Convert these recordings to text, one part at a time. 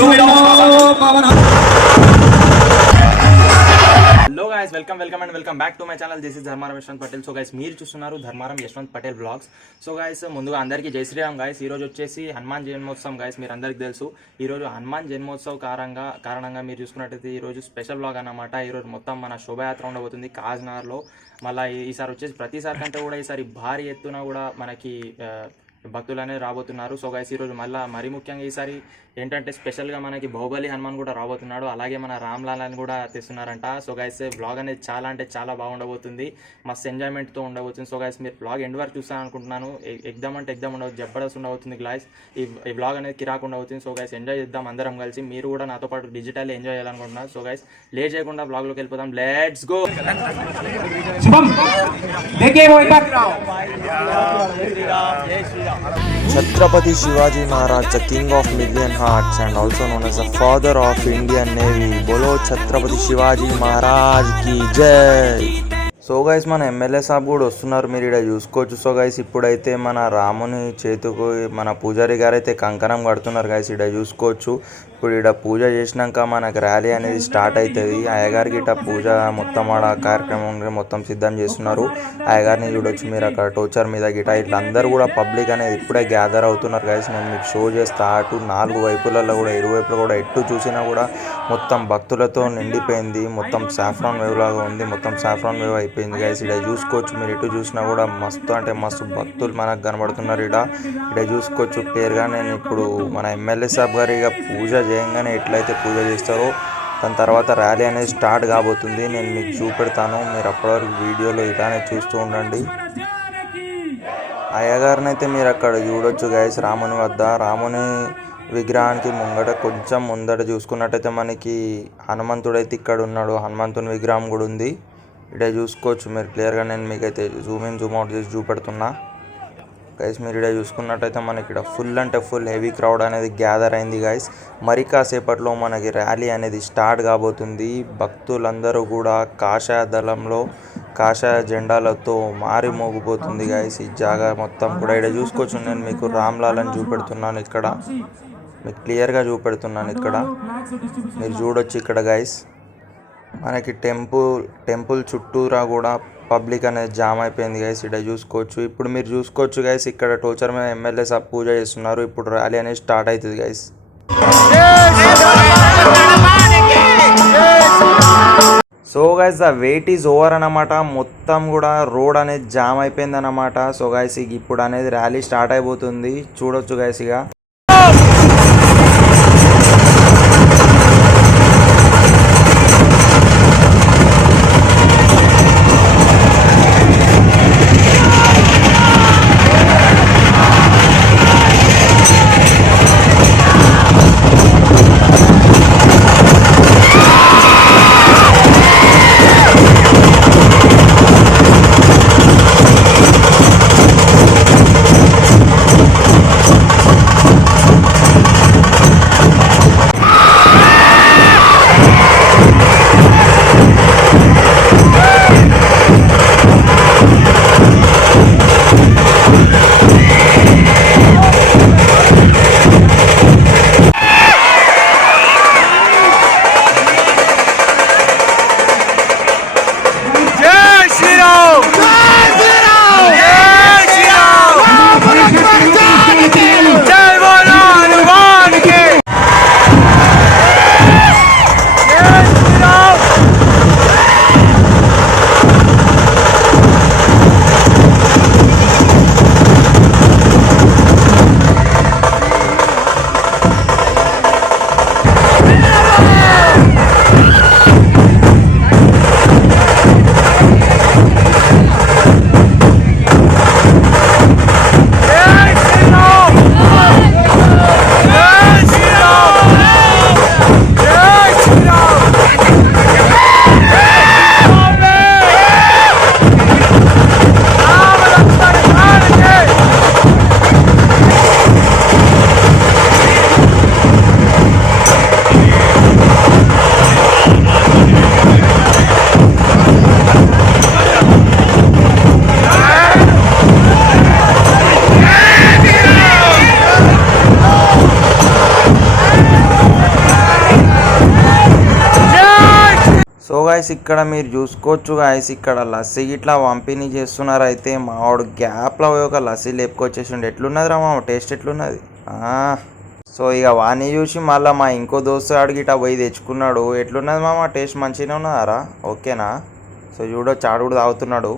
Hello guys, welcome back to my channel. This is Dharmaram Yashwant Patel. So guys, మీరు చూస్తున్నారు Dharmaram Yashwant Patel blogs. So guys, ముందుగా అందరికీ జై శ్రీరామ్ గైస్. ఈరోజు వచ్చేసి హనుమాన్ జన్మోత్సవం గైస్. మీరు అందరికీ తెలుసు, ఈరోజు హనుమాన్ జన్మోత్సవ్ కారణంగా మీరు చూసుకున్నట్టయితే ఈరోజు స్పెషల్ బ్లాగ్ అన్నమాట. ఈరోజు మొత్తం మన శోభయాత్ర ఉండబోతుంది కాజ్నగర్లో. మళ్ళీ ఈసారి వచ్చేసి ప్రతిసారి కంటే కూడా ఈసారి భారీ ఎత్తున కూడా మనకి భక్తులు అనేది రాబోతున్నారు. సో గైస్, ఈరోజు మరీ ముఖ్యంగా ఈసారి ఏంటంటే స్పెషల్గా మనకి బాహుబలి హనుమాన్ కూడా రాబోతున్నాడు. అలాగే మన రామ్లాల్ అని కూడా తెస్తున్నారంట. సో గైస్, బ్లాగ్ అనేది చాలా అంటే చాలా బాగుండబోతుంది. మస్తు ఎంజాయ్మెంట్తో ఉండబోతుంది. సో గైస్, మీరు బ్లాగ్ ఎండ్ వరకు చూస్తాను అనుకుంటున్నాను. ఎగ్జామ్ ఉండవచ్చు, జబర్దస్త్ ఉండబోతుంది గ్లాస్. ఈ బ్లాగ్ అనేది కిరాక్ ఉండబోతుంది. సో గైస్, ఎంజాయ్ చేద్దాం అందరం కలిసి. మీరు కూడా నాతో పాటు డిజిటల్ ఎంజాయ్ చేయాలనుకుంటున్నారు. సో గైస్, లేట్ చేయకుండా బ్లాగ్లోకి వెళ్ళిపోతాం. Let's go. Chhatrapati Shivaji Maharaj, the king of million hearts and also known as the father of Indian Navy. Bolo Chhatrapati Shivaji Maharaj ki jai. So guys, మన MLA సాబ్ కూడా వస్తున్నారు, మీరు ఇక్కడ చూసుకోవచ్చు. So guys, ఇప్పుడైతే మన రాముని చేతికి మన పూజారి గారు అయితే కంకణం కడుతున్నారు గైస్. ఇక్కడ చూసుకోవచ్చు. ఇప్పుడు ఇక్కడ పూజ చేసినాక మనకు ర్యాలీ అనేది స్టార్ట్ అవుతుంది. అయ్యగారికి ఇట్లా పూజ మొత్తం ఆడ కార్యక్రమం మొత్తం సిద్ధం చేస్తున్నారు. అయ్యగారిని చూడొచ్చు మీరు అక్కడ టోచర్ మీద గిట. ఇట్లా అందరూ కూడా పబ్లిక్ అనేది ఇప్పుడే గ్యాదర్ అవుతున్నారు గైస్. నేను మీకు షో చేస్తా. అటు 4 వైపులలో కూడా ఇరువైపులో కూడా ఎటు చూసినా కూడా మొత్తం భక్తులతో నిండిపోయింది. మొత్తం సాఫ్రాన్ వేవ్ లాగా ఉంది. మొత్తం సాఫ్రాన్ వేవ్ అయిపోయింది గైస్. ఇక్కడ చూసుకోవచ్చు మీరు ఎటు చూసినా కూడా మస్తు అంటే మస్తు భక్తులు మనకు కనబడుతున్నారు. ఇక్కడ చూసుకోవచ్చు క్లియర్గా. నేను ఇప్పుడు మన ఎమ్మెల్యే సాబ్ గారు ఇక పూజ చేయంగానే ఎట్లయితే పూజ చేస్తారో దాని తర్వాత ర్యాలీ అనేది స్టార్ట్ కాబోతుంది. నేను మీకు చూపెడతాను, మీరు అప్పటివరకు వీడియోలో ఇలానే చూస్తూ ఉండండి. అయ్యగారిని అయితే మీరు అక్కడ చూడొచ్చు గైస్. రాముని వద్ద రాముని విగ్రహానికి కొంచెం ముందట చూసుకున్నట్టయితే మనకి హనుమంతుడైతే ఇక్కడ ఉన్నాడు. హనుమంతుని విగ్రహం కూడా ఉంది. ఇక్కడ చూసుకోవచ్చు మీరు క్లియర్గా. నేను మీకైతే జూమ్ ఇన్ జూమ్ అవుట్ చేసి చూపెడుతున్నా గైస్. మీరు ఇక్కడ చూసుకున్నట్టయితే మనకి ఇక్కడ ఫుల్ అంటే ఫుల్ హెవీ క్రౌడ్ అనేది గ్యాదర్ అయింది గైస్. మరి కాసేపట్లో మనకి ర్యాలీ అనేది స్టార్ట్ కాబోతుంది. భక్తులందరూ కూడా కాషాయ దళంలో కాషాయ జెండాలతో మారి మోగిపోతుంది గైస్ ఈ జాగా మొత్తం కూడా. ఇక్కడ చూసుకోవచ్చు. నేను మీకు రామ్లాల్ అని చూపెడుతున్నాను ఇక్కడ, మీకు క్లియర్గా చూపెడుతున్నాను ఇక్కడ. మీరు చూడొచ్చు ఇక్కడ గైస్. మనకి టెంపుల్ చుట్టూరా కూడా పబ్లిక్ అనేది జామ్ అయిపోయింది గైస్. ఇక్కడ చూసుకోవచ్చు. ఇప్పుడు మీరు చూసుకోవచ్చు గైస్, ఇక్కడ టోచర్ మీద ఎమ్మెల్యే సాబ్ పూజ చేస్తున్నారు. ఇప్పుడు ర్యాలీ అనేది స్టార్ట్ అవుతుంది guys. So guys, the wait is over అన్నమాట. మొత్తం కూడా రోడ్ అనేది జామ్ అయిపోయింది అన్నమాట. సో గైస్, ఇప్పుడు అనేది ర్యాలీ స్టార్ట్ అయిపోతుంది. చూడొచ్చు గైస్. ఇక సో గాయస్ ఇక్కడ మీరు చూసుకోవచ్చు గాయస్, ఇక్కడ లస్సీ ఇట్లా పంపిణీ చేస్తున్నారు. అయితే మావాడు గ్యాప్లో పోయి ఒక లస్సీ లేపుకొచ్చేసిండు. ఎట్లున్నది రా మామ, టేస్ట్ ఎట్లున్నది? సో ఇక వాణ్ణి చూసి మళ్ళీ మా ఇంకో దోస్తు ఆడికి ఇట్లా పోయి తెచ్చుకున్నాడు. ఎట్లున్నది మామ, టేస్ట్ మంచిగానే ఉన్నదారా? ఓకేనా? సో చూడొచ్చు, ఆడు కూడా తాగుతున్నాడు.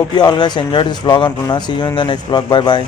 hope you all guys enjoyed this vlog అనుకున్నా. See you in the next vlog. Bye bye.